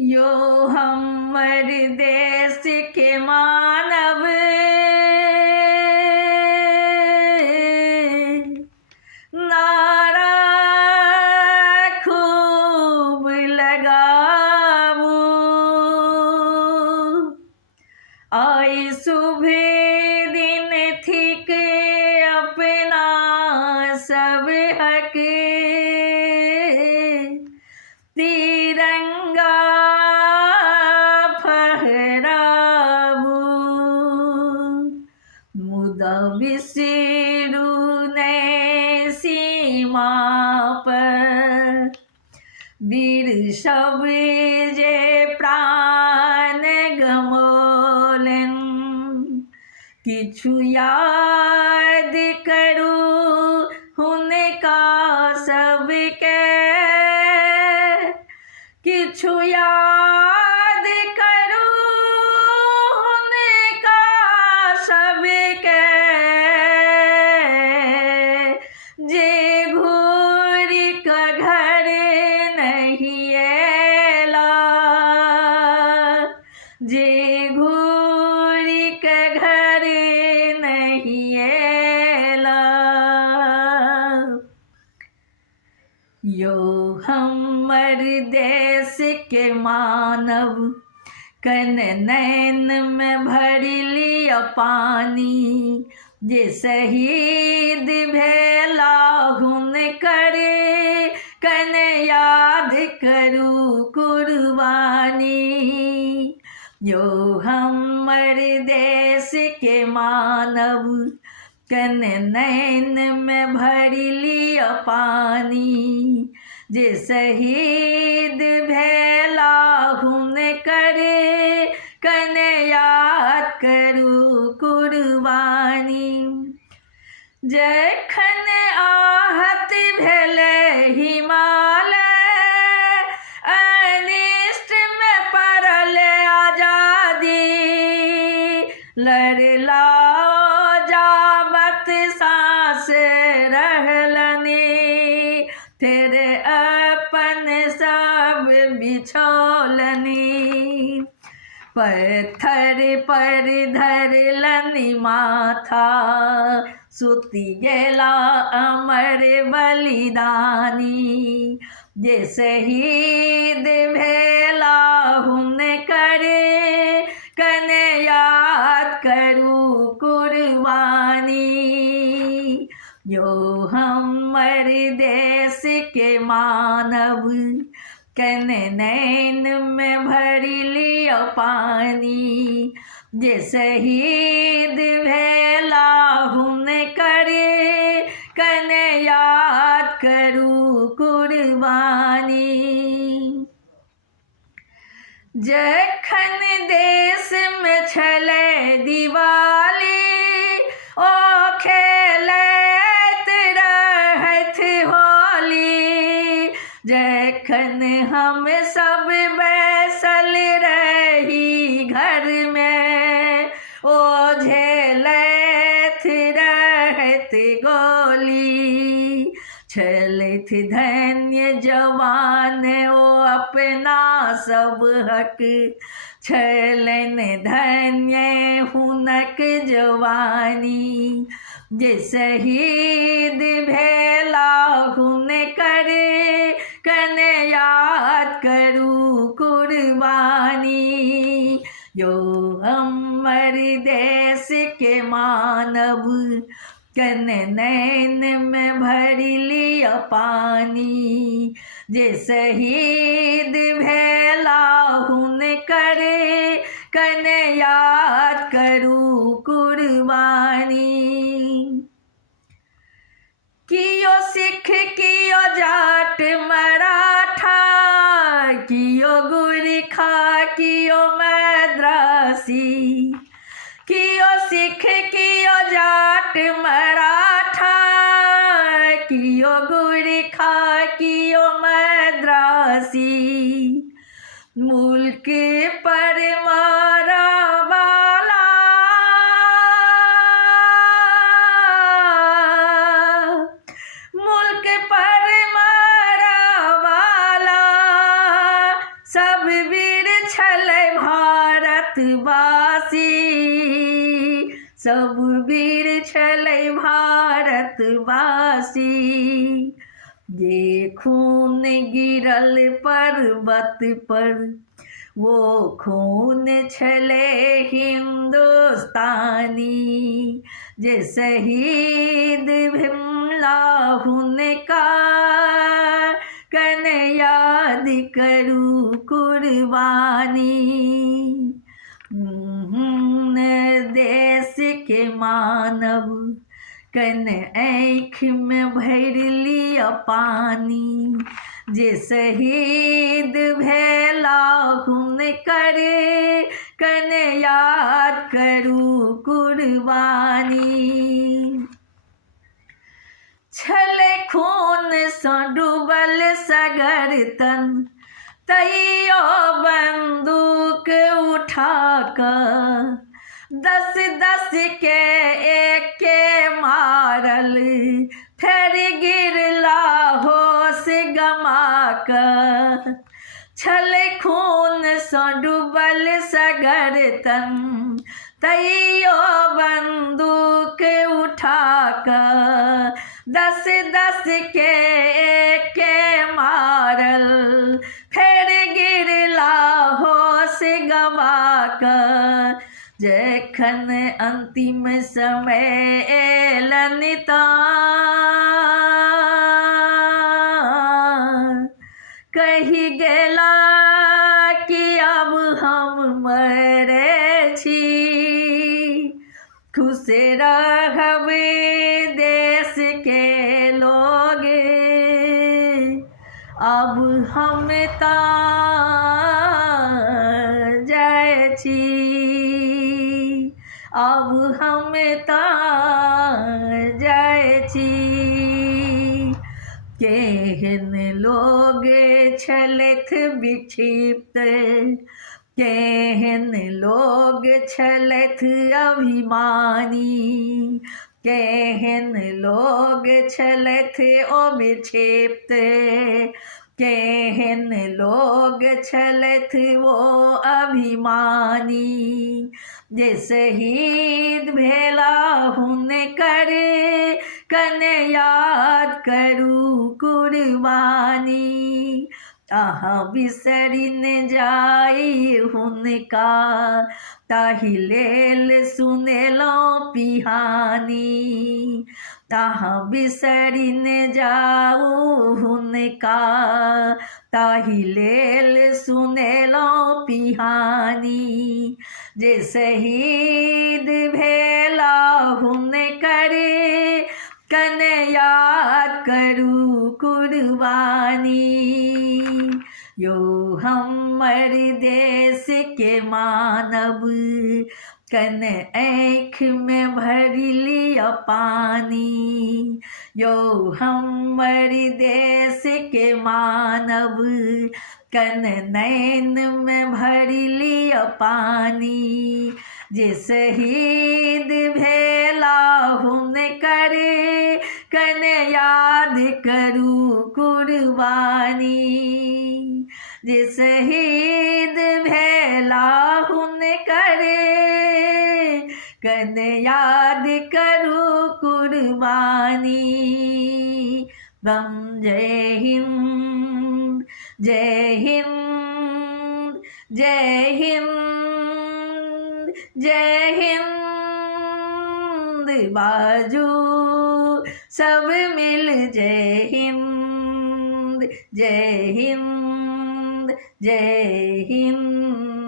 यो हमर देश के मानव नारा खूब लगावू। आई शुभ दिन थिक अपना सब हक तिरंगा फहरावू। मुदा बिसरू ने सीमा पर वीर सब जे प्राण गमोलन। किछु याद करू हुनका सबके, किछु याद करू हुनका सबके, जे घूरि क घर नहीं एला, जे घूरि क घर नहीं एला। यो हमर देश के मानव कन नैन में भर लिया पानी। जे शहीद भेला हुनकर कन याद करू कुर्बानी। यो हमर देश के मानव कन नैन में भर लिया पानी। जे शहीद भेला हुनकर कन याद करू कुर्बानी। जखन आहत भेले हिमालय, अनिष्ट में पड़ल आजादी। लड़ला जावत सांस रहलनी, फिर अपन सब बिछोलनी। पत्थर पर धरलनी माथा, सुति गेला अमर बलिदानी। जे शहीद भेला हुनकर कन याद करू कुर्बानी। यो हमर देश के मानव कन नैन में भर लिया पानी। जे शहीद भेला हुनकर कन याद करू कुर्बानी। जखन देश में छलै दिवाली, ओ खेलैत रहैथ होली। जखन हम सब बैसल रही घर में, ओ झेलैत रहैत गोली। छलैथ धन्य जवान ओ अपना सब हक, छलनि धन्य हुनक जवानी। जे शहीद भेला हुनकर कन याद करू कुर्बानी। यो हमर देश के मानव कन नैन में भर लिया पानी। जे शहीद भेला हुनकर कन याद करू कुर्बानी। कियो सिख कियो जाट मराठा, कियो गुरखा कियो मद्रासी। कियो सिख कियो जाट मराठा, कियो गुरखा कियो मद्रासी। मुल्क पर मारा वाला, मुल्क पर मारा वाला सब भी भारतवासी सब वीर छलै भारतवासी ये खून गिरल पर्वत पर वो खून छलै हिंदुस्तानी जे शहीद भेला हुनका कन याद करू कुर्बानी देश के मानव कन आँख में भर लिया पानी जे शहीद भेला हुनकर कन याद करू कुर्बानी छलै खून सँ डूबल सगर तन तैयो बंदूक उठा कऽ 10-10 के एके मारल फेर गिरला होश गमा कऽ छलै खून सँ डूबल सगर तन तैयो बंदूक उठा कऽ 10-10 के एके मारल फेर गिरला होश गवा कऽ जखन अंतिम समय एलन कहि गेला कि अब हम मरै छी खुश रहबै देश के लोग अब हम जाइ छी अब हम जाइ छी केहन लोग छलथि विक्षिप्त केहन लोग छलथि अभिमानी केहन लोग छलथि ओ विक्षिप्त केहन लोग छलथि वो अभिमानी जे शहीद भेला हुनकर कन याद करू कुर्बानी अहाँ बिसरि न जाइ हुनका ताहि लेल सुनेलहुँ पिहानी अहाँ बिसरि न जाऊ हुनका ताहि लेल सुनेलहुँ पिहानी जे शहीद भेला हुनकर कन याद करू कुर्बानी यो हमर देश के मानव कन आँख में भर लिया पानी यो हमर देश के मानव कन नैन में भर लिया पानी जे शहीद भेला हुनकर कन याद करू कुर्बानी जे शहीद भेला हुनकर कन याद करू कुर्बानी बम जय हिंद जय हिंद जय हिंद जय हिंद बाजू सब मिल जय हिंद जय हिंद जय हिंद।